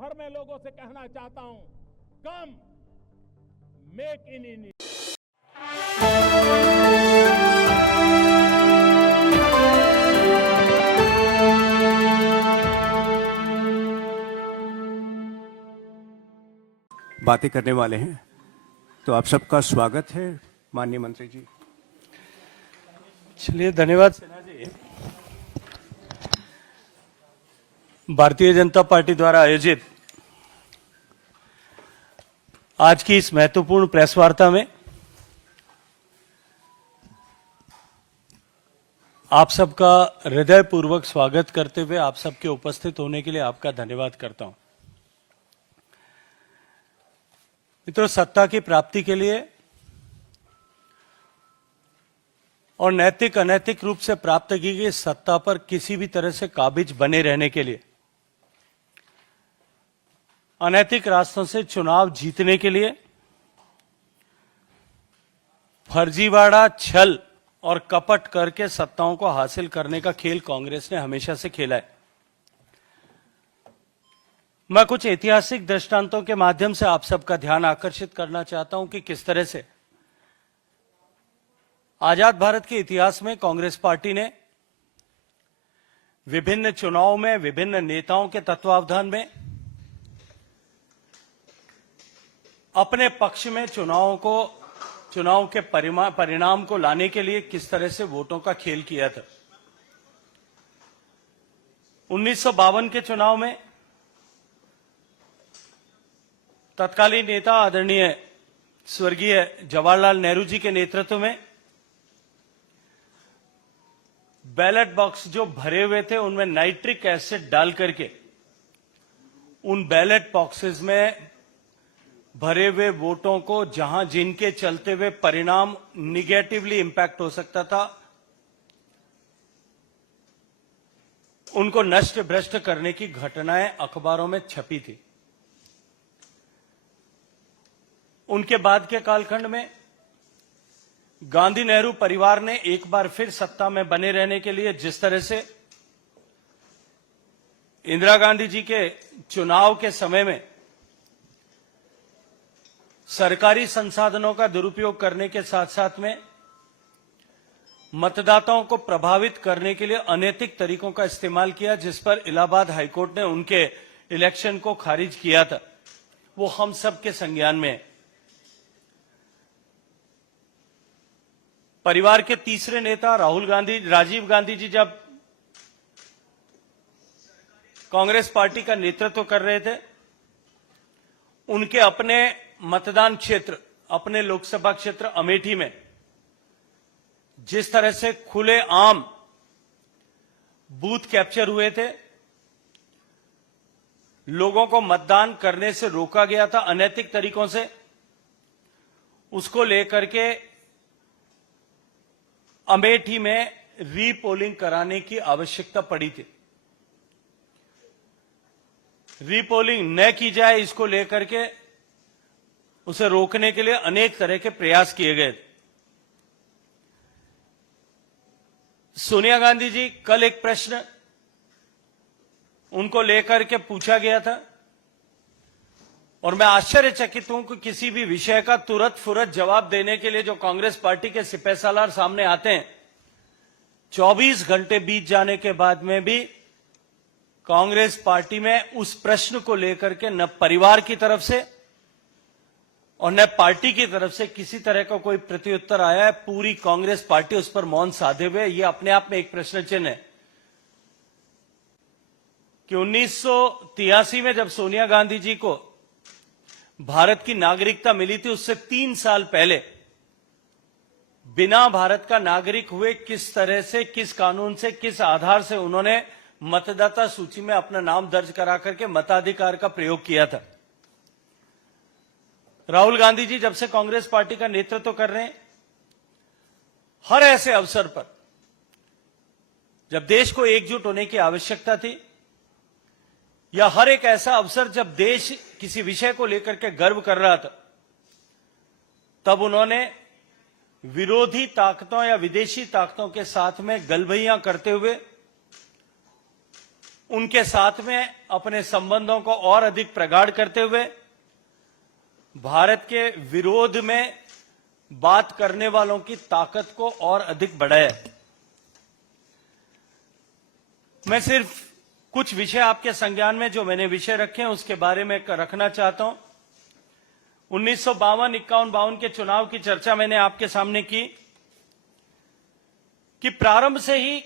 भर में लोगों से कहना चाहता हूं, कम मेक इन इंडिया। बातें करने वाले हैं, तो आप सबका स्वागत है माननीय मंत्री जी। चलिए, धन्यवाद सिन्हा जी। भारतीय जनता पार्टी द्वारा आयोजित आज की इस महत्वपूर्ण प्रेस वार्ता में आप सबका हृदयपूर्वक स्वागत करते हुए आप सबके उपस्थित होने के लिए आपका धन्यवाद करता हूं। मित्रों, सत्ता की प्राप्ति के लिए और नैतिक अनैतिक रूप से प्राप्त की गई सत्ता पर किसी भी तरह से काबिज बने रहने के लिए, अनैतिक रास्तों से चुनाव जीतने के लिए फर्जीवाड़ा, छल और कपट करके सत्ताओं को हासिल करने का खेल कांग्रेस ने हमेशा से खेला है। मैं कुछ ऐतिहासिक दृष्टांतों के माध्यम से आप सबका ध्यान आकर्षित करना चाहता हूं कि किस तरह से आजाद भारत के इतिहास में कांग्रेस पार्टी ने विभिन्न चुनावों में विभिन्न नेताओं के तत्वावधान में अपने पक्ष में चुनाव के परिणाम को लाने के लिए किस तरह से वोटों का खेल किया था। 1952 के चुनाव में तत्कालीन नेता आदरणीय स्वर्गीय जवाहरलाल नेहरू जी के नेतृत्व में बैलेट बॉक्स जो भरे हुए थे उनमें नाइट्रिक एसिड डाल करके उन बैलेट बॉक्सेस में भरे हुए वोटों को, जहां जिनके चलते हुए परिणाम निगेटिवली इंपैक्ट हो सकता था, उनको नष्ट भ्रष्ट करने की घटनाएं अखबारों में छपी थी। उनके बाद के कालखंड में गांधी नेहरू परिवार ने एक बार फिर सत्ता में बने रहने के लिए जिस तरह से इंदिरा गांधी जी के चुनाव के समय में सरकारी संसाधनों का दुरुपयोग करने के साथ साथ में मतदाताओं को प्रभावित करने के लिए अनैतिक तरीकों का इस्तेमाल किया, जिस पर इलाहाबाद हाईकोर्ट ने उनके इलेक्शन को खारिज किया था, वो हम सब के संज्ञान में है। परिवार के तीसरे नेता राजीव गांधी जी जब कांग्रेस पार्टी का नेतृत्व कर रहे थे, उनके अपने मतदान क्षेत्र, अपने लोकसभा क्षेत्र अमेठी में जिस तरह से खुले आम बूथ कैप्चर हुए थे, लोगों को मतदान करने से रोका गया था अनैतिक तरीकों से, उसको लेकर के अमेठी में रीपोलिंग कराने की आवश्यकता पड़ी थी। रीपोलिंग न की जाए, इसको लेकर के उसे रोकने के लिए अनेक तरह के प्रयास किए गए। सोनिया गांधी जी, कल एक प्रश्न उनको लेकर के पूछा गया था और मैं आश्चर्यचकित हूं कि किसी भी विषय का तुरंत फुरत जवाब देने के लिए जो कांग्रेस पार्टी के सिपहसालार सामने आते हैं, 24 घंटे बीत जाने के बाद में भी कांग्रेस पार्टी में उस प्रश्न को लेकर के न परिवार की तरफ से और न पार्टी की तरफ से किसी तरह का कोई प्रत्युत्तर आया है। पूरी कांग्रेस पार्टी उस पर मौन साधे हुए। यह अपने आप में एक प्रश्न चिन्ह है कि 1983 में जब सोनिया गांधी जी को भारत की नागरिकता मिली थी, उससे 3 साल पहले बिना भारत का नागरिक हुए किस तरह से, किस कानून से, किस आधार से उन्होंने मतदाता सूची में अपना नाम दर्ज करा करके मताधिकार का प्रयोग किया था। राहुल गांधी जी जब से कांग्रेस पार्टी का नेतृत्व कर रहे हैं, हर ऐसे अवसर पर जब देश को एकजुट होने की आवश्यकता थी या हर एक ऐसा अवसर जब देश किसी विषय को लेकर के गर्व कर रहा था, तब उन्होंने विरोधी ताकतों या विदेशी ताकतों के साथ में गलबैयां करते हुए उनके साथ में अपने संबंधों को और अधिक प्रगाढ़ करते हुए भारत के विरोध में बात करने वालों की ताकत को और अधिक बढ़ाया। मैं सिर्फ कुछ विषय आपके संज्ञान में जो मैंने विषय रखे हैं उसके बारे में रखना चाहता हूं। 1952, 51 के चुनाव की चर्चा मैंने आपके सामने की कि प्रारंभ से ही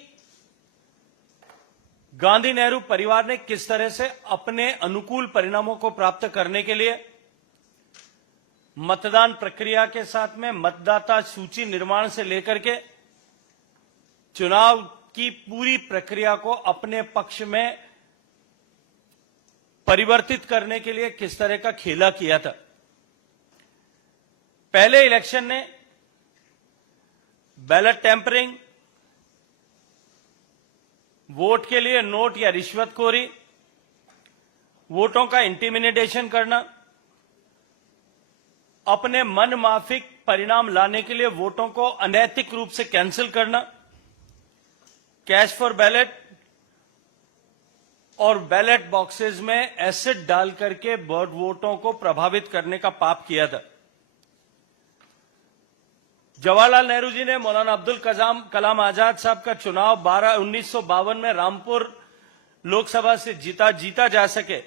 गांधी नेहरू परिवार ने किस तरह से अपने अनुकूल परिणामों को प्राप्त करने के लिए मतदान प्रक्रिया के साथ में मतदाता सूची निर्माण से लेकर के चुनाव की पूरी प्रक्रिया को अपने पक्ष में परिवर्तित करने के लिए किस तरह का खेला किया था। पहले इलेक्शन ने बैलेट टेम्परिंग, वोट के लिए नोट या रिश्वतखोरी, वोटों का इंटिमिडेशन करना, अपने मन माफिक परिणाम लाने के लिए वोटों को अनैतिक रूप से कैंसिल करना, कैश फॉर बैलेट और बैलेट बॉक्सेस में एसिड डाल करके वोटों को प्रभावित करने का पाप किया था। जवाहरलाल नेहरू जी ने मौलाना अब्दुल कलाम आजाद साहब का चुनाव 1952 में रामपुर लोकसभा से जीता जा सके,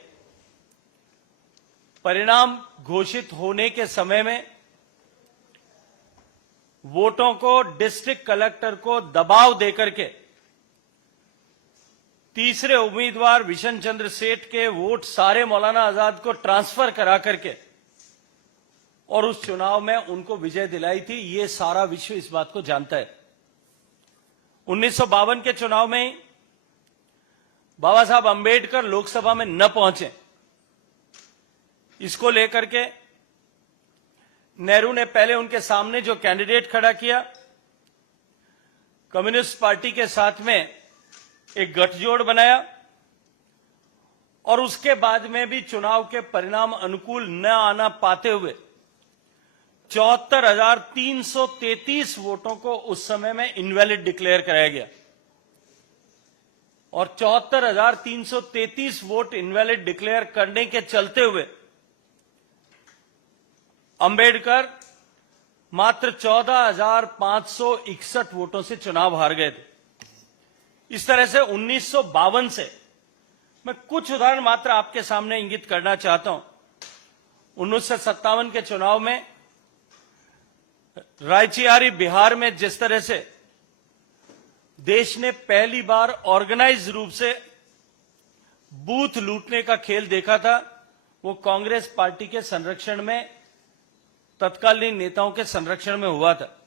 परिणाम घोषित होने के समय में वोटों को डिस्ट्रिक्ट कलेक्टर को दबाव देकर के तीसरे उम्मीदवार विशन चंद्र सेठ के वोट सारे मौलाना आजाद को ट्रांसफर करा करके और उस चुनाव में उनको विजय दिलाई थी। ये सारा विश्व इस बात को जानता है। 1952 के चुनाव में बाबा साहब अंबेडकर लोकसभा में न पहुंचे, इसको लेकर के नेहरू ने पहले उनके सामने जो कैंडिडेट खड़ा किया, कम्युनिस्ट पार्टी के साथ में एक गठजोड़ बनाया और उसके बाद में भी चुनाव के परिणाम अनुकूल न आना पाते हुए 74,333 वोटों को उस समय में इनवैलिड डिक्लेयर कराया गया और 74,333 वोट इनवैलिड डिक्लेयर करने के चलते हुए अंबेडकर मात्र 14,561 वोटों से चुनाव हार गए थे। इस तरह से 1952 से मैं कुछ उदाहरण मात्र आपके सामने इंगित करना चाहता हूं। 1957 के चुनाव में रायचियारी बिहार में जिस तरह से देश ने पहली बार ऑर्गेनाइज रूप से बूथ लूटने का खेल देखा था, वो कांग्रेस पार्टी के संरक्षण में, तत्कालीन नेताओं के संरक्षण में हुआ था।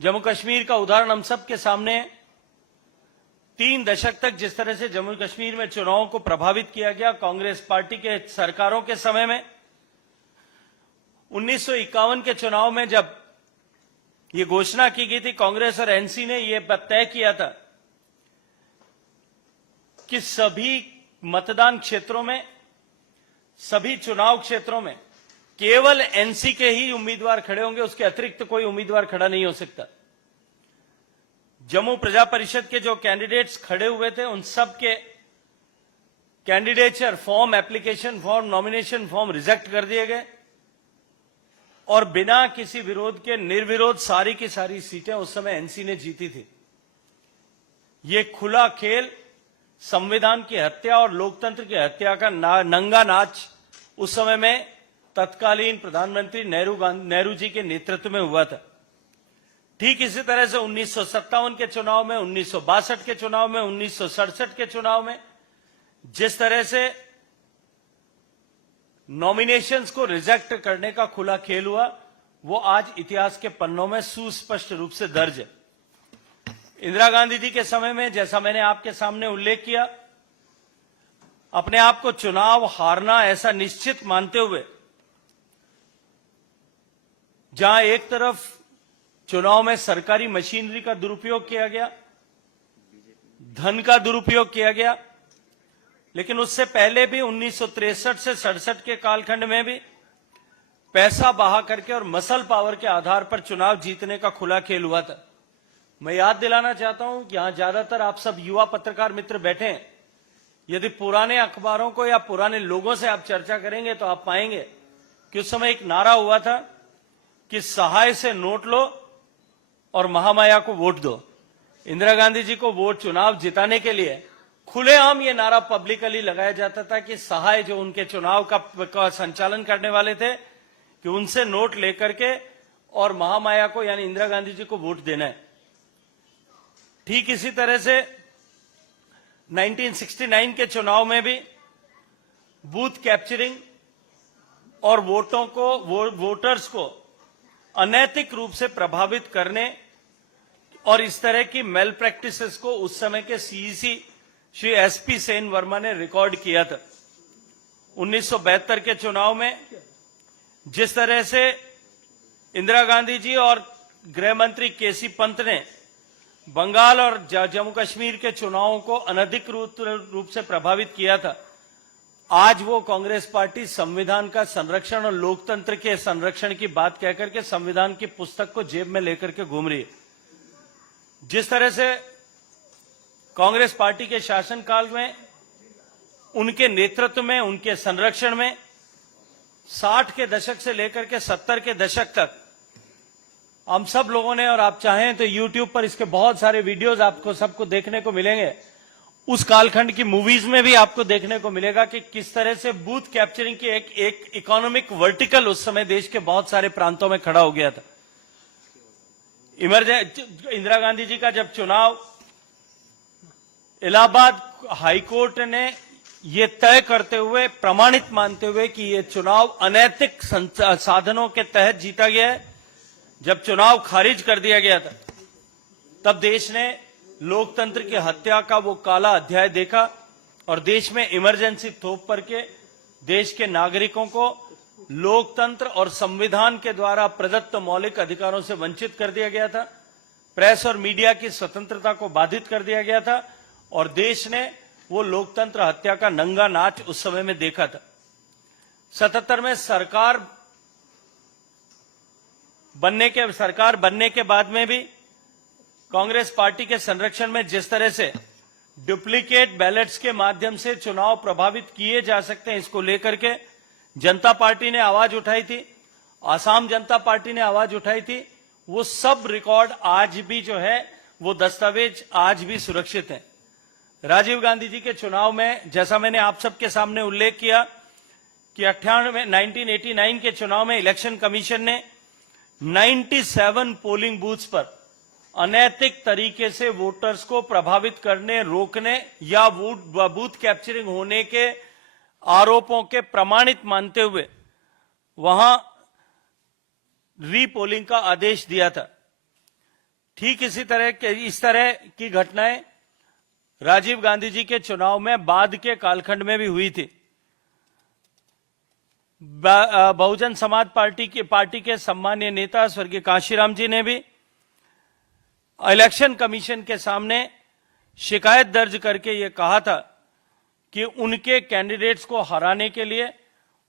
जम्मू कश्मीर का उदाहरण हम सबके सामने है। 3 दशक तक जिस तरह से जम्मू कश्मीर में चुनावों को प्रभावित किया गया कांग्रेस पार्टी के सरकारों के समय में, 1951 के चुनाव में जब ये घोषणा की गई थी, कांग्रेस और एनसी ने यह तय किया था कि सभी मतदान क्षेत्रों में, सभी चुनाव क्षेत्रों में केवल एनसी के ही उम्मीदवार खड़े होंगे, उसके अतिरिक्त कोई उम्मीदवार खड़ा नहीं हो सकता। जम्मू प्रजा परिषद के जो कैंडिडेट्स खड़े हुए थे उन सब के candidature form, application form, nomination form reject कर दिए गए और बिना किसी विरोध के निर्विरोध सारी की सारी सीटें उस समय एनसी ने जीती थी। ये खुला खेल, संविधान की हत्या और लोकतंत्र की हत्या का नंगा नाच उस समय में तत्कालीन प्रधानमंत्री नेहरू जी के नेतृत्व में हुआ था। ठीक इसी तरह से 1957 के चुनाव में, 1962 के चुनाव में, 1967 के चुनाव में जिस तरह से नॉमिनेशंस को रिजेक्ट करने का खुला खेल हुआ, वो आज इतिहास के पन्नों में सुस्पष्ट रूप से दर्ज है। इंदिरा गांधी जी के समय में, जैसा मैंने आपके सामने उल्लेख किया, अपने आप को चुनाव हारना ऐसा निश्चित मानते हुए, जहां एक तरफ चुनाव में सरकारी मशीनरी का दुरुपयोग किया गया, धन का दुरुपयोग किया गया, लेकिन उससे पहले भी 1963 से 67 के कालखंड में भी पैसा बहा करके और मसल पावर के आधार पर चुनाव जीतने का खुला खेल हुआ था। मैं याद दिलाना चाहता हूं कि यहां ज्यादातर आप सब युवा पत्रकार मित्र बैठे हैं। यदि पुराने अखबारों को या पुराने लोगों से आप चर्चा करेंगे तो आप पाएंगे कि उस समय एक नारा हुआ था कि सहाय से नोट लो और महामाया को वोट दो। इंदिरा गांधी जी को वोट चुनाव जिताने के लिए खुलेआम ये नारा पब्लिकली लगाया जाता था कि सहाय जो उनके चुनाव का संचालन करने वाले थे कि उनसे नोट लेकर के और महामाया को यानी इंदिरा गांधी जी को वोट देना है। ठीक इसी तरह से 1969 के चुनाव में भी बूथ कैप्चरिंग और वोटर्स को अनैतिक रूप से प्रभावित करने और इस तरह की मेल प्रैक्टिसेस को उस समय के सीईसी श्री एसपी सेन वर्मा ने रिकॉर्ड किया था। 1972 के चुनाव में जिस तरह से इंदिरा गांधी जी और गृह मंत्री केसी पंत ने बंगाल और जम्मू कश्मीर के चुनावों को अनधिकृत रूप से प्रभावित किया था, आज वो कांग्रेस पार्टी संविधान का संरक्षण और लोकतंत्र के संरक्षण की बात कहकर के संविधान की पुस्तक को जेब में लेकर के घूम रही है। जिस तरह से कांग्रेस पार्टी के शासनकाल में उनके नेतृत्व में उनके संरक्षण में 60 के दशक से लेकर के 70 के दशक तक हम सब लोगों ने, और आप चाहें तो YouTube पर इसके बहुत सारे वीडियोस आपको सबको देखने को मिलेंगे, उस कालखंड की मूवीज में भी आपको देखने को मिलेगा कि किस तरह से बूथ कैप्चरिंग की एक इकोनॉमिक वर्टिकल उस समय देश के बहुत सारे प्रांतों में खड़ा हो गया था। इंदिरा गांधी जी का जब चुनाव, इलाहाबाद हाईकोर्ट ने यह तय करते हुए, प्रमाणित मानते हुए कि यह चुनाव अनैतिक साधनों के तहत जीता गया है, जब चुनाव खारिज कर दिया गया था, तब देश ने लोकतंत्र की हत्या का वो काला अध्याय देखा और देश में इमरजेंसी थोप करके देश के नागरिकों को लोकतंत्र और संविधान के द्वारा प्रदत्त मौलिक अधिकारों से वंचित कर दिया गया था। प्रेस और मीडिया की स्वतंत्रता को बाधित कर दिया गया था और देश ने वो लोकतंत्र हत्या का नंगा नाच उस समय में देखा था। 77 में सरकार बनने के बाद में भी कांग्रेस पार्टी के संरक्षण में जिस तरह से डुप्लीकेट बैलेट्स के माध्यम से चुनाव प्रभावित किए जा सकते हैं, इसको लेकर के जनता पार्टी ने आवाज उठाई थी, आसाम जनता पार्टी ने आवाज उठाई थी। वो सब रिकॉर्ड आज भी जो है, वो दस्तावेज आज भी सुरक्षित हैं। राजीव गांधी जी के चुनाव में, जैसा मैंने आप सबके सामने उल्लेख किया कि 1989 के चुनाव में इलेक्शन कमीशन ने 97 पोलिंग बूथ्स पर अनैतिक तरीके से वोटर्स को प्रभावित करने, रोकने या बूथ कैप्चरिंग होने के आरोपों के प्रमाणित मानते हुए वहां रीपोलिंग का आदेश दिया था। ठीक इस तरह की घटनाएं राजीव गांधी जी के चुनाव में बाद के कालखंड में भी हुई थी। बहुजन समाज पार्टी के सम्मानीय नेता स्वर्गीय कांशीराम जी ने भी इलेक्शन कमीशन के सामने शिकायत दर्ज करके ये कहा था कि उनके कैंडिडेट्स को हराने के लिए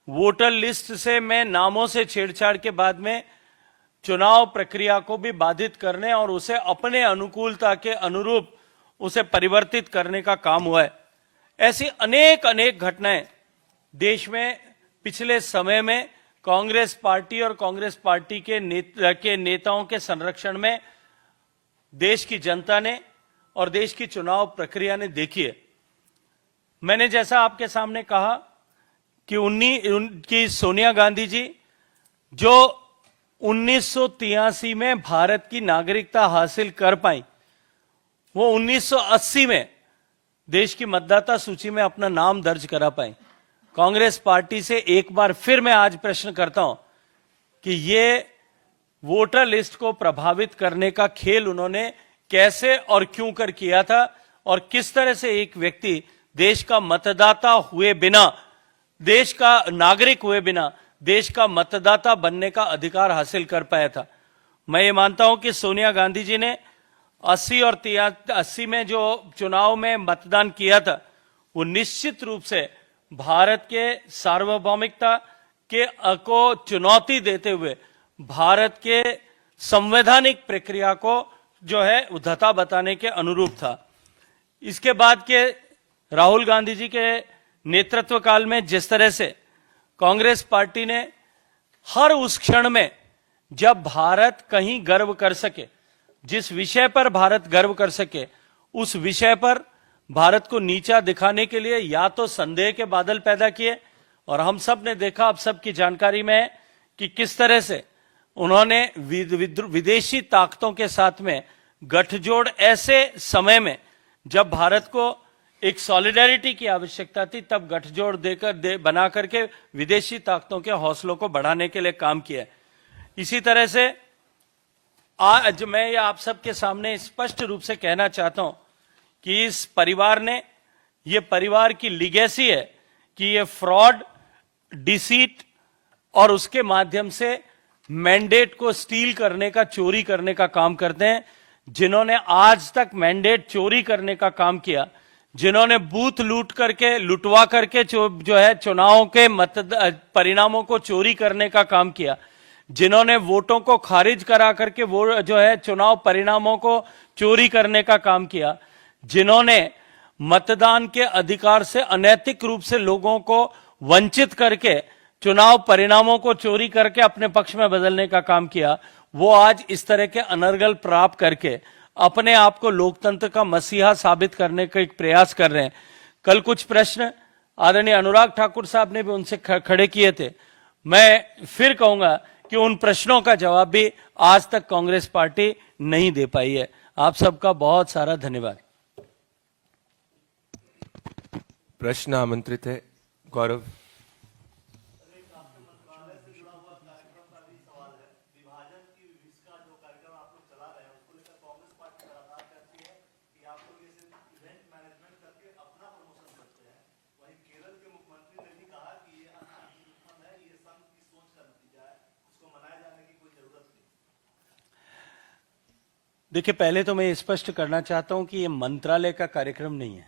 वोटर लिस्ट से में नामों से छेड़छाड़ के बाद में चुनाव प्रक्रिया को भी बाधित करने और उसे अपने अनुकूलता के अनुरूप उसे परिवर्तित करने का काम हुआ है। ऐसी अनेक घटनाएं देश में पिछले समय में कांग्रेस पार्टी और कांग्रेस पार्टी के नेताओं के संरक्षण में देश की जनता ने और देश की चुनाव प्रक्रिया ने देखी है। मैंने जैसा आपके सामने कहा कि उनकी सोनिया गांधी जी जो 1983 में भारत की नागरिकता हासिल कर पाई, वो 1980 में देश की मतदाता सूची में अपना नाम दर्ज करा पाई। कांग्रेस पार्टी से एक बार फिर मैं आज प्रश्न करता हूं कि ये वोटर लिस्ट को प्रभावित करने का खेल उन्होंने कैसे और क्यों कर किया था और किस तरह से एक व्यक्ति देश का मतदाता हुए बिना, देश का नागरिक हुए बिना देश का मतदाता बनने का अधिकार हासिल कर पाया था। मैं ये मानता हूं कि सोनिया गांधी जी ने 80 और 80 में जो चुनाव में मतदान किया था, वो निश्चित रूप से भारत के सार्वभौमिकता को चुनौती देते हुए भारत के संवैधानिक प्रक्रिया को जो है उद्धता बताने के अनुरूप था। इसके बाद के राहुल गांधी जी के नेतृत्व काल में जिस तरह से कांग्रेस पार्टी ने हर उस क्षण में जब भारत कहीं गर्व कर सके, जिस विषय पर भारत गर्व कर सके, उस विषय पर भारत को नीचा दिखाने के लिए या तो संदेह के बादल पैदा किए, और हम सब ने देखा, अब सबकी जानकारी में है कि किस तरह से उन्होंने विदेशी ताकतों के साथ में गठजोड़ ऐसे समय में जब भारत को एक सॉलिडेरिटी की आवश्यकता थी, तब गठजोड़ बना करके विदेशी ताकतों के हौसलों को बढ़ाने के लिए काम किया। इसी तरह से आज मैं ये आप सबके सामने स्पष्ट रूप से कहना चाहता हूं कि इस परिवार ने, ये परिवार की लीगेसी है कि ये फ्रॉड, डिसीट और उसके माध्यम से मैंडेट को स्टील करने का, चोरी करने का काम करते हैं। जिन्होंने आज तक मैंडेट चोरी करने का काम किया, जिन्होंने बूथ लुटवा करके जो है चुनावों के परिणामों को चोरी करने का काम किया, जिन्होंने वोटों को खारिज करा करके वो जो है चुनाव परिणामों को चोरी करने का काम किया, जिन्होंने मतदान के अधिकार से अनैतिक रूप से लोगों को वंचित करके चुनाव परिणामों को चोरी करके अपने पक्ष में बदलने का काम किया, वो आज इस तरह के अनर्गल प्राप्त करके अपने आप को लोकतंत्र का मसीहा साबित करने का एक प्रयास कर रहे हैं। कल कुछ प्रश्न आदरणीय अनुराग ठाकुर साहब ने भी उनसे खड़े किए थे। मैं फिर कहूंगा कि उन प्रश्नों का जवाब भी आज तक कांग्रेस पार्टी नहीं दे पाई है। आप सबका बहुत सारा धन्यवाद। प्रश्न आमंत्रित है गौरव। देखिए, पहले तो मैं स्पष्ट करना चाहता हूं कि यह मंत्रालय का कार्यक्रम नहीं है।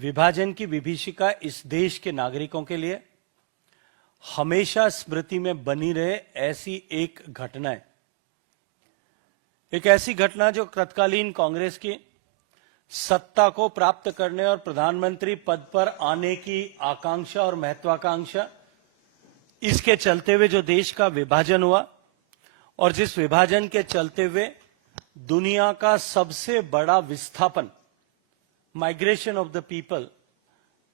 विभाजन की विभीषिका इस देश के नागरिकों के लिए हमेशा स्मृति में बनी रहे ऐसी एक घटना है, एक ऐसी घटना जो तत्कालीन कांग्रेस की सत्ता को प्राप्त करने और प्रधानमंत्री पद पर आने की आकांक्षा और महत्वाकांक्षा, इसके चलते हुए जो देश का विभाजन हुआ, और जिस विभाजन के चलते हुए दुनिया का सबसे बड़ा विस्थापन, migration of the people,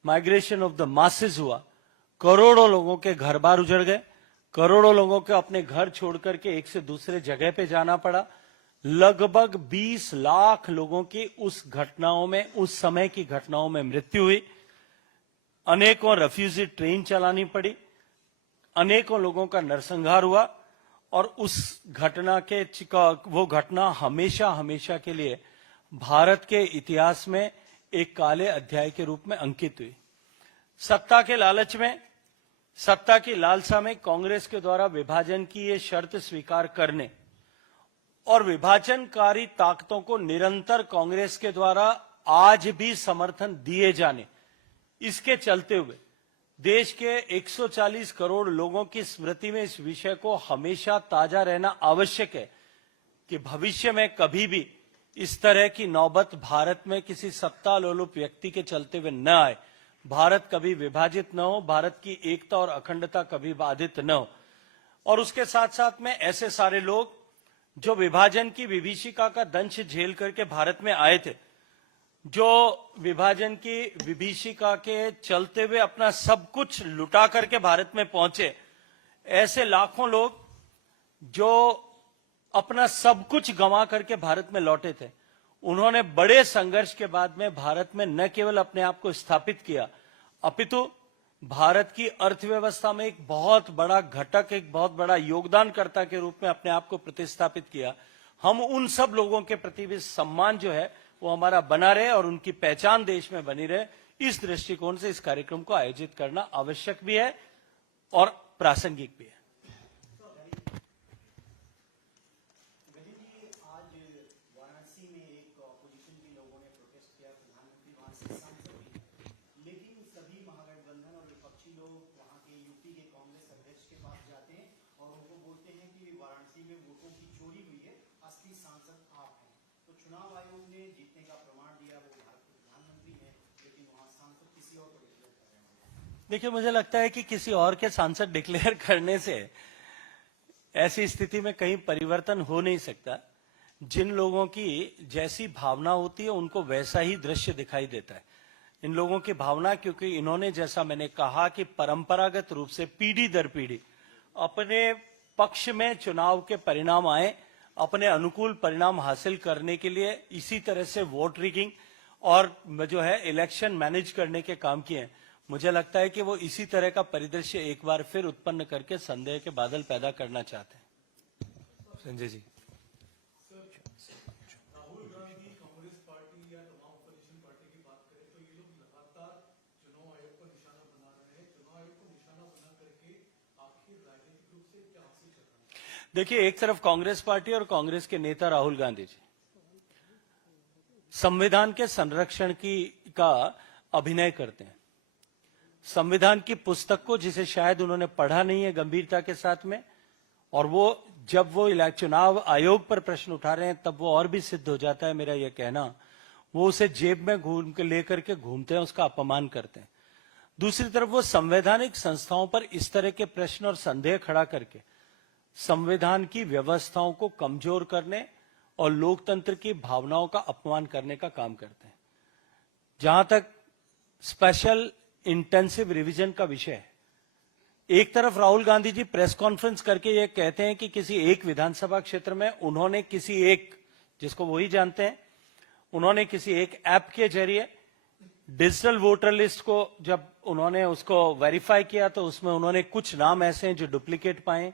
migration of the masses हुआ। करोड़ों लोगों के घर बार उजड़ गए, करोड़ों लोगों को अपने घर छोड़कर के एक से दूसरे जगह पे जाना पड़ा। लगभग 20 लाख लोगों की उस घटनाओं में, उस समय की घटनाओं में मृत्यु हुई। अनेकों रेफ्यूजी ट्रेन चलानी पड़ी, अनेकों लोगों का नरसंहार हुआ, और उस घटना के वो घटना हमेशा हमेशा के लिए भारत के इतिहास में एक काले अध्याय के रूप में अंकित हुई। सत्ता के लालच में, सत्ता की लालसा में कांग्रेस के द्वारा विभाजन की ये शर्त स्वीकार करने और विभाजनकारी ताकतों को निरंतर कांग्रेस के द्वारा आज भी समर्थन दिए जाने, इसके चलते हुए देश के 140 करोड़ लोगों की स्मृति में इस विषय को हमेशा ताजा रहना आवश्यक है कि भविष्य में कभी भी इस तरह की नौबत भारत में किसी सत्ता लोलुप व्यक्ति के चलते हुए न आए, भारत कभी विभाजित न हो, भारत की एकता और अखंडता कभी बाधित न हो। और उसके साथ साथ में ऐसे सारे लोग जो विभाजन की विभीषिका का दंश झेल करके भारत में आए थे, जो विभाजन की विभीषिका के चलते हुए अपना सब कुछ लुटा करके भारत में पहुंचे, ऐसे लाखों लोग जो अपना सब कुछ गंवा करके भारत में लौटे थे, उन्होंने बड़े संघर्ष के बाद में भारत में न केवल अपने आप को स्थापित किया, अपितु भारत की अर्थव्यवस्था में एक बहुत बड़ा घटक, एक बहुत बड़ा योगदानकर्ता के रूप में अपने आप को प्रतिस्थापित किया। हम उन सब लोगों के प्रति भी सम्मान जो है वो हमारा बना रहे और उनकी पहचान देश में बनी रहे, इस दृष्टिकोण से इस कार्यक्रम को आयोजित करना आवश्यक भी है और प्रासंगिक भी है। चुनाव आयोग ने जीतने का प्रमाण दिया, वो भारत के प्रधानमंत्री हैं, देखिए, मुझे लगता है कि किसी और के सांसद डिक्लेयर करने से ऐसी स्थिति में कहीं परिवर्तन हो नहीं सकता। जिन लोगों की जैसी भावना होती है उनको वैसा ही दृश्य दिखाई देता है। इन लोगों की भावना, क्योंकि इन्होंने, जैसा मैंने कहा, कि परंपरागत रूप से पीढ़ी दर पीढ़ी अपने पक्ष में चुनाव के परिणाम आए, अपने अनुकूल परिणाम हासिल करने के लिए इसी तरह से वोट रिगिंग और जो है इलेक्शन मैनेज करने के काम किए हैं। मुझे लगता है कि वो इसी तरह का परिदृश्य एक बार फिर उत्पन्न करके संदेह के बादल पैदा करना चाहते हैं। संजय जी। राहुल गांधी कांग्रेस पार्टी या तमाम अपोजिशन पार्टी की बात करें तो ये लोग लगातार चुनाव आयोग को निशाना बना रहे हैं। चुनाव आयोग को निशाना बना करके आखिर राजनीतिक रूप से क्या हासिल कर रहे हैं? देखिए, एक तरफ कांग्रेस पार्टी और कांग्रेस के नेता राहुल गांधी जी संविधान के संरक्षण का अभिनय करते हैं। संविधान की पुस्तक को, जिसे शायद उन्होंने पढ़ा नहीं है गंभीरता के साथ में, और वो जब वो चुनाव आयोग पर प्रश्न उठा रहे हैं तब वो और भी सिद्ध हो जाता है मेरा यह कहना। वो उसे जेब में घूम के लेकर के घूमते हैं, उसका अपमान करते हैं। दूसरी तरफ वो संवैधानिक संस्थाओं पर इस तरह के प्रश्न और संदेह खड़ा करके संविधान की व्यवस्थाओं को कमजोर करने और लोकतंत्र की भावनाओं का अपमान करने का काम करते हैं। जहां तक स्पेशल इंटेंसिव रिवीजन का विषय है, एक तरफ राहुल गांधी जी प्रेस कॉन्फ्रेंस करके ये कहते हैं कि किसी एक विधानसभा क्षेत्र में उन्होंने किसी एक, जिसको वही जानते हैं, उन्होंने किसी एक ऐप के जरिए डिजिटल वोटर लिस्ट को जब उन्होंने उसको वेरीफाई किया तो उसमें उन्होंने कुछ नाम ऐसे हैं जो डुप्लीकेट पाए।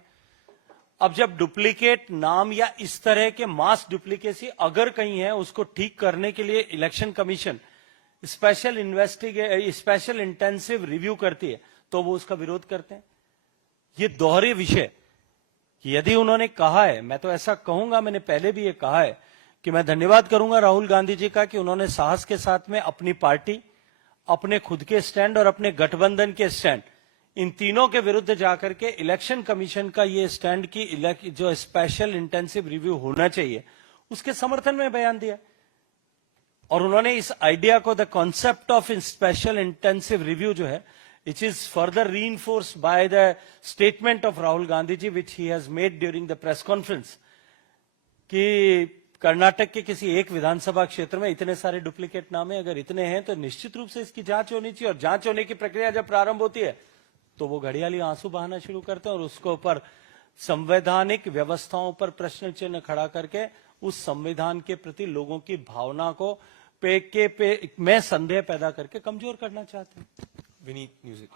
अब जब डुप्लीकेट नाम या इस तरह के मास डुप्लीकेसी अगर कहीं है, उसको ठीक करने के लिए election commission special intensive review करती है तो वो उसका विरोध करते हैं। ये दोहरे विषय, यदि उन्होंने कहा है, मैं तो ऐसा कहूंगा, मैंने पहले भी ये कहा है कि मैं धन्यवाद करूंगा राहुल गांधी जी का कि उन्होंने साहस के साथ में अपनी पार्टी, अपने खुद के स्टैंड और अपने गठबंधन के स्टैंड, इन तीनों के विरुद्ध जाकर के इलेक्शन कमीशन का ये स्टैंड की जो स्पेशल इंटेंसिव रिव्यू होना चाहिए उसके समर्थन में बयान दिया। और उन्होंने इस आइडिया को, the concept of special intensive review जो है, it is further reinforced by the statement of Rahul Gandhi ji which he has made during the press conference, कि कर्नाटक के किसी एक विधानसभा क्षेत्र में इतने सारे डुप्लीकेट नाम है, अगर इतने हैं तो निश्चित रूप से इसकी जांच होनी चाहिए। और जांच होने की प्रक्रिया जब प्रारंभ होती है तो वो घड़ियाली आंसू बहाना शुरू करते हैं और उसको ऊपर संवैधानिक व्यवस्थाओं पर प्रश्न चिन्ह खड़ा करके उस संविधान के प्रति लोगों की भावना को में संदेह पैदा करके कमजोर करना चाहते हैं। विनीत म्यूजिक।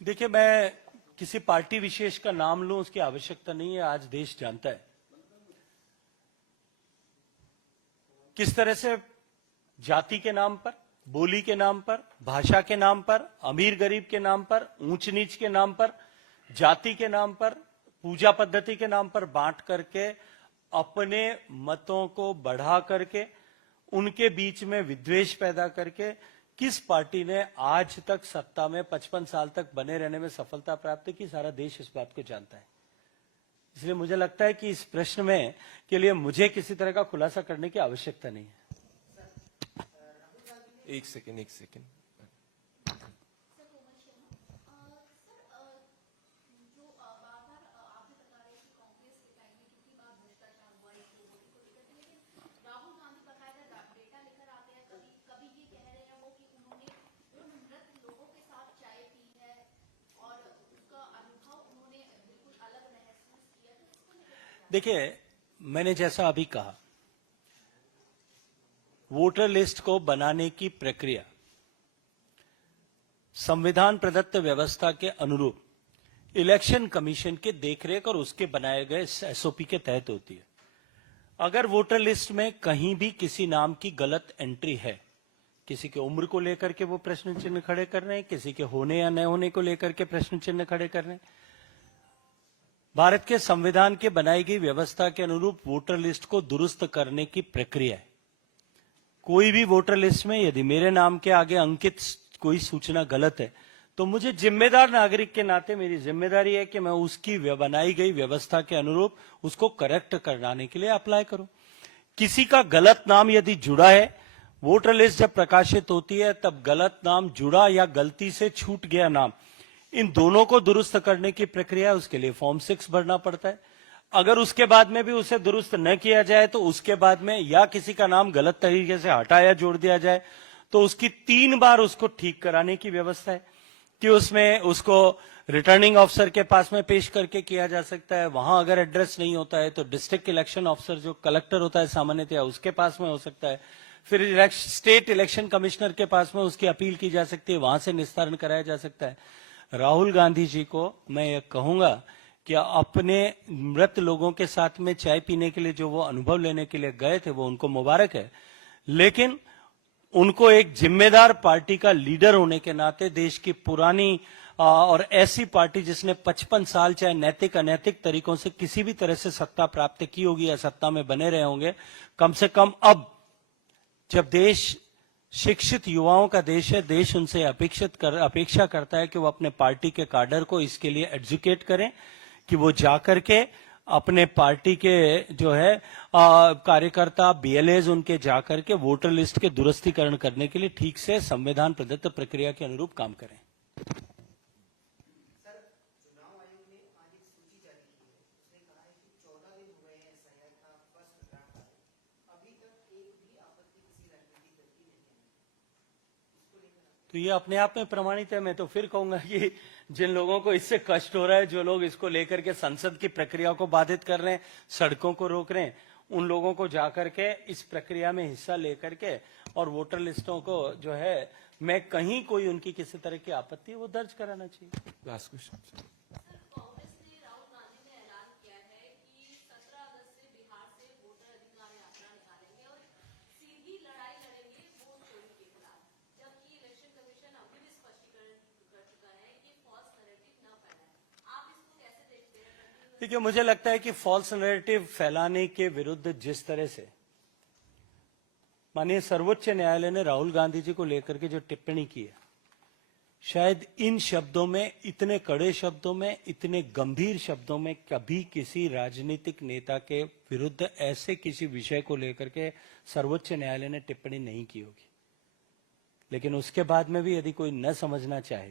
देखिए, मैं किसी पार्टी विशेष का नाम लूं उसकी आवश्यकता नहीं है। आज देश जानता है किस तरह से जाति के नाम पर, बोली के नाम पर, भाषा के नाम पर, अमीर गरीब के नाम पर, ऊंच नीच के नाम पर, जाति के नाम पर, पूजा पद्धति के नाम पर बांट करके अपने मतों को बढ़ा करके उनके बीच में विद्वेष पैदा करके किस पार्टी ने आज तक सत्ता में 55 साल तक बने रहने में सफलता प्राप्त की, सारा देश इस बात को जानता है। इसलिए मुझे लगता है कि इस प्रश्न में के लिए मुझे किसी तरह का खुलासा करने की आवश्यकता नहीं है। एक सेकेंड। देखिए, मैंने जैसा अभी कहा, वोटर लिस्ट को बनाने की प्रक्रिया संविधान प्रदत्त व्यवस्था के अनुरूप इलेक्शन कमीशन के देखरेख और उसके बनाए गए एसओपी के तहत होती है। अगर वोटर लिस्ट में कहीं भी किसी नाम की गलत एंट्री है, किसी के उम्र को लेकर के वो प्रश्न चिन्ह खड़े कर रहे हैं, किसी के होने या न होने को लेकर के प्रश्न चिन्ह खड़े कर रहे हैं, भारत के संविधान के बनाई गई व्यवस्था के अनुरूप वोटर लिस्ट को दुरुस्त करने की प्रक्रिया है। कोई भी वोटर लिस्ट में यदि मेरे नाम के आगे अंकित कोई सूचना गलत है तो मुझे जिम्मेदार नागरिक के नाते मेरी जिम्मेदारी है कि मैं उसकी बनाई गई व्यवस्था के अनुरूप उसको करेक्ट कराने के लिए अप्लाई करूं। किसी का गलत नाम यदि जुड़ा है, वोटर लिस्ट जब प्रकाशित होती है तब गलत नाम जुड़ा या गलती से छूट गया नाम, इन दोनों को दुरुस्त करने की प्रक्रिया, उसके लिए फॉर्म 6 भरना पड़ता है। अगर उसके बाद में भी उसे दुरुस्त न किया जाए तो उसके बाद में या किसी का नाम गलत तरीके से हटाया जोड़ दिया जाए तो उसकी 3 बार उसको ठीक कराने की व्यवस्था है कि उसमें उसको रिटर्निंग ऑफिसर के पास में पेश करके किया जा सकता है। वहां अगर एड्रेस नहीं होता है तो डिस्ट्रिक्ट इलेक्शन ऑफिसर जो कलेक्टर होता है सामान्यतया उसके पास में हो सकता है। फिर स्टेट इलेक्शन कमिश्नर के पास में उसकी अपील की जा सकती है, वहां से निस्तारण कराया जा सकता है। राहुल गांधी जी को मैं ये कहूंगा कि अपने मृत लोगों के साथ में चाय पीने के लिए जो वो अनुभव लेने के लिए गए थे वो उनको मुबारक है, लेकिन उनको एक जिम्मेदार पार्टी का लीडर होने के नाते देश की पुरानी और ऐसी पार्टी जिसने 55 साल चाहे नैतिक अनैतिक तरीकों से किसी भी तरह से सत्ता प्राप्त की होगी या सत्ता में बने रहे होंगे, कम से कम अब जब देश शिक्षित युवाओं का देश है, देश उनसे अपेक्षा करता है कि वो अपने पार्टी के काडर को इसके लिए एजुकेट करें कि वो जाकर के अपने पार्टी के जो है कार्यकर्ता बीएलएज उनके जाकर के वोटर लिस्ट के दुरुस्तीकरण करने के लिए ठीक से संविधान प्रदत्त प्रक्रिया के अनुरूप काम करें। तो ये अपने आप में प्रमाणित है। मैं तो फिर कहूंगा कि जिन लोगों को इससे कष्ट हो रहा है, जो लोग इसको लेकर के संसद की प्रक्रिया को बाधित कर रहे हैं, सड़कों को रोक रहे हैं, उन लोगों को जाकर के इस प्रक्रिया में हिस्सा लेकर के और वोटर लिस्टों को जो है मैं कहीं कोई उनकी किसी तरह की आपत्ति वो दर्ज कराना चाहिए। Last question. देखिए, मुझे लगता है कि फॉल्स नैरेटिव फैलाने के विरुद्ध जिस तरह से माननीय सर्वोच्च न्यायालय ने राहुल गांधी जी को लेकर के जो टिप्पणी की है, शायद इन शब्दों में, इतने कड़े शब्दों में, इतने गंभीर शब्दों में कभी किसी राजनीतिक नेता के विरुद्ध ऐसे किसी विषय को लेकर के सर्वोच्च न्यायालय ने टिप्पणी नहीं की होगी। लेकिन उसके बाद में भी यदि कोई न समझना चाहे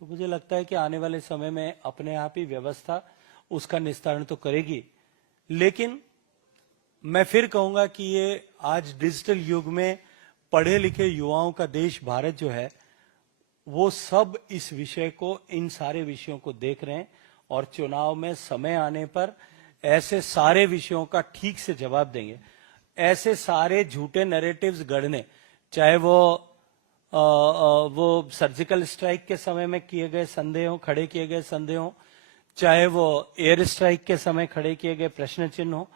तो मुझे लगता है कि आने वाले समय में अपने आप ही व्यवस्था उसका निस्तारण तो करेगी। लेकिन मैं फिर कहूंगा कि ये आज डिजिटल युग में पढ़े लिखे युवाओं का देश भारत जो है, वो सब इस विषय को, इन सारे विषयों को देख रहे हैं और चुनाव में समय आने पर ऐसे सारे विषयों का ठीक से जवाब देंगे। ऐसे सारे झूठे नैरेटिव्स गढ़ने, चाहे वो सर्जिकल स्ट्राइक के समय में किए गए संदेह हो, खड़े किए गए संदेह हो, चाहे वो एयर स्ट्राइक के समय खड़े किए गए प्रश्न चिन्ह हो,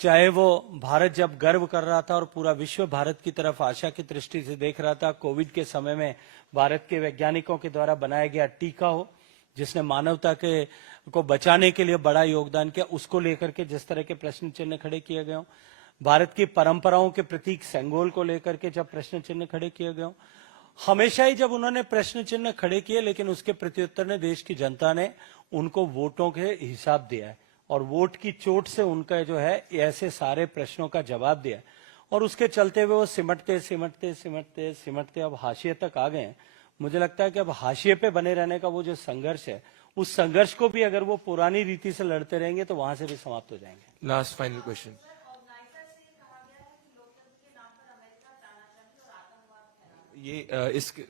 चाहे वो भारत जब गर्व कर रहा था और पूरा विश्व भारत की तरफ आशा की दृष्टि से देख रहा था, कोविड के समय में भारत के वैज्ञानिकों के द्वारा बनाया गया टीका हो जिसने मानवता को बचाने के लिए बड़ा योगदान किया, उसको लेकर के जिस तरह के प्रश्न चिन्ह खड़े किए गए हों, भारत की परंपराओं के प्रतीक सेंगोल को लेकर के जब प्रश्न चिन्ह खड़े किए गए हों, हमेशा ही जब उन्होंने प्रश्न चिन्ह खड़े किए, लेकिन उसके प्रत्युत्तर में देश की जनता ने उनको वोटों के हिसाब दिया है और वोट की चोट से उनका जो है ऐसे सारे प्रश्नों का जवाब दिया है और उसके चलते हुए वो सिमटते अब हाशिए तक आ गए हैं। मुझे लगता है कि अब हाशिए पे बने रहने का वो जो संघर्ष है, उस संघर्ष को भी अगर वो पुरानी रीति से लड़ते रहेंगे तो वहां से भी समाप्त हो जाएंगे। Last final question. ये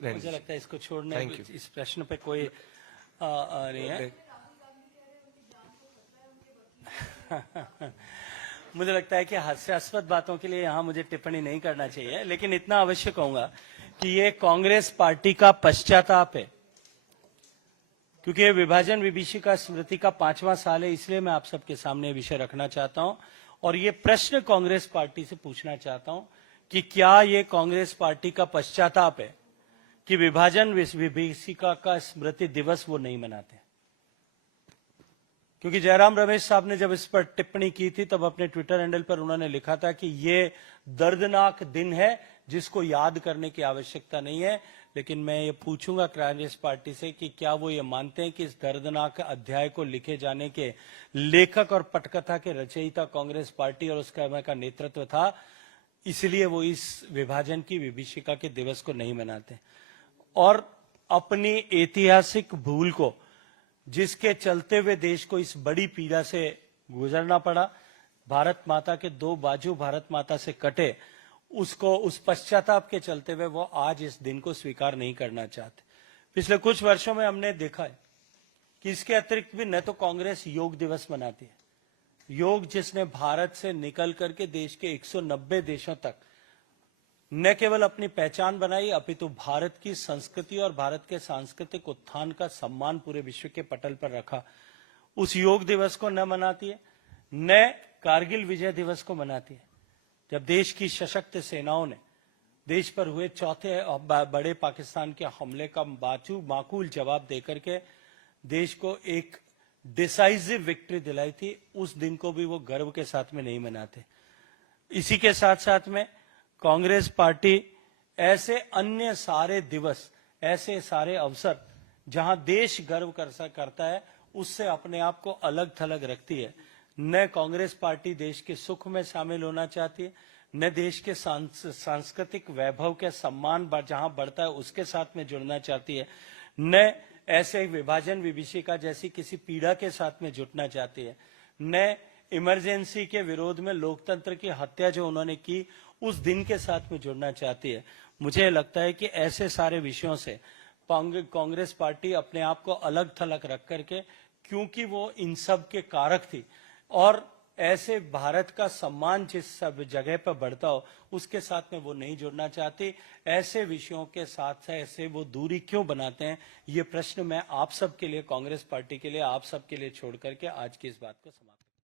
मुझे लगता है इसको छोड़ने, इस प्रश्न पे कोई नहीं है। मुझे लगता है कि हास्यास्पद बातों के लिए यहां मुझे टिप्पणी नहीं करना चाहिए, लेकिन इतना अवश्य कहूंगा कि ये कांग्रेस पार्टी का पश्चाताप है, क्योंकि ये विभाजन विभीषिका स्मृति का 5वां साल है। इसलिए मैं आप सबके सामने विषय रखना चाहता हूं और ये प्रश्न कांग्रेस पार्टी से पूछना चाहता हूं कि क्या ये कांग्रेस पार्टी का पश्चाताप है कि विभाजन विभीषिका का स्मृति दिवस वो नहीं मनाते। क्योंकि जयराम रमेश साहब ने जब इस पर टिप्पणी की थी तब अपने ट्विटर हैंडल पर उन्होंने लिखा था कि ये दर्दनाक दिन है जिसको याद करने की आवश्यकता नहीं है। लेकिन मैं ये पूछूंगा कांग्रेस पार्टी से कि क्या वो ये मानते हैं कि इस दर्दनाक अध्याय को लिखे जाने के लेखक और पटकथा के रचयिता कांग्रेस पार्टी और उसका समय का नेतृत्व था, इसलिए वो इस विभाजन की विभीषिका के दिवस को नहीं मनाते और अपनी ऐतिहासिक भूल को, जिसके चलते हुए देश को इस बड़ी पीड़ा से गुजरना पड़ा, भारत माता के दो बाजू भारत माता से कटे, उसको उस पश्चाताप के चलते हुए वो आज इस दिन को स्वीकार नहीं करना चाहते। पिछले कुछ वर्षों में हमने देखा है कि इसके अतिरिक्त भी न तो कांग्रेस योग दिवस मनाती है, योग जिसने भारत से निकल करके देश के 190 देशों तक न केवल अपनी पहचान बनाई अपितु भारत की संस्कृति और भारत के सांस्कृतिक उत्थान का सम्मान पूरे विश्व के पटल पर रखा, उस योग दिवस को न मनाती है, न कारगिल विजय दिवस को मनाती है, जब देश की सशक्त सेनाओं ने देश पर हुए चौथे बड़े पाकिस्तान के हमले का माकूल जवाब देकर के देश को एक डिसाइसिव विक्ट्री दिलाई थी, उस दिन को भी वो गर्व के साथ में नहीं मनाते। इसी के साथ साथ में कांग्रेस पार्टी ऐसे अन्य सारे दिवस, ऐसे सारे अवसर जहां देश गर्व करता है, उससे अपने आप को अलग थलग रखती है। न कांग्रेस पार्टी देश के सुख में शामिल होना चाहती है, न देश के सांस्कृतिक वैभव के सम्मान जहां बढ़ता है उसके साथ में जुड़ना चाहती है, न ऐसे विभाजन विभीषिका जैसी किसी पीड़ा के साथ में जुटना चाहती है, न इमरजेंसी के विरोध में लोकतंत्र की हत्या जो उन्होंने की उस दिन के साथ में जुड़ना चाहती है। मुझे लगता है कि ऐसे सारे विषयों से कांग्रेस पार्टी अपने आप को अलग थलग रख करके, क्योंकि वो इन सब के कारक थी और ऐसे भारत का सम्मान जिस सब जगह पर बढ़ता हो उसके साथ में वो नहीं जुड़ना चाहती। ऐसे विषयों के साथ ऐसे वो दूरी क्यों बनाते हैं, ये प्रश्न मैं आप सब के लिए, कांग्रेस पार्टी के लिए, आप सब के लिए छोड़ करके आज की इस बात को समाप्त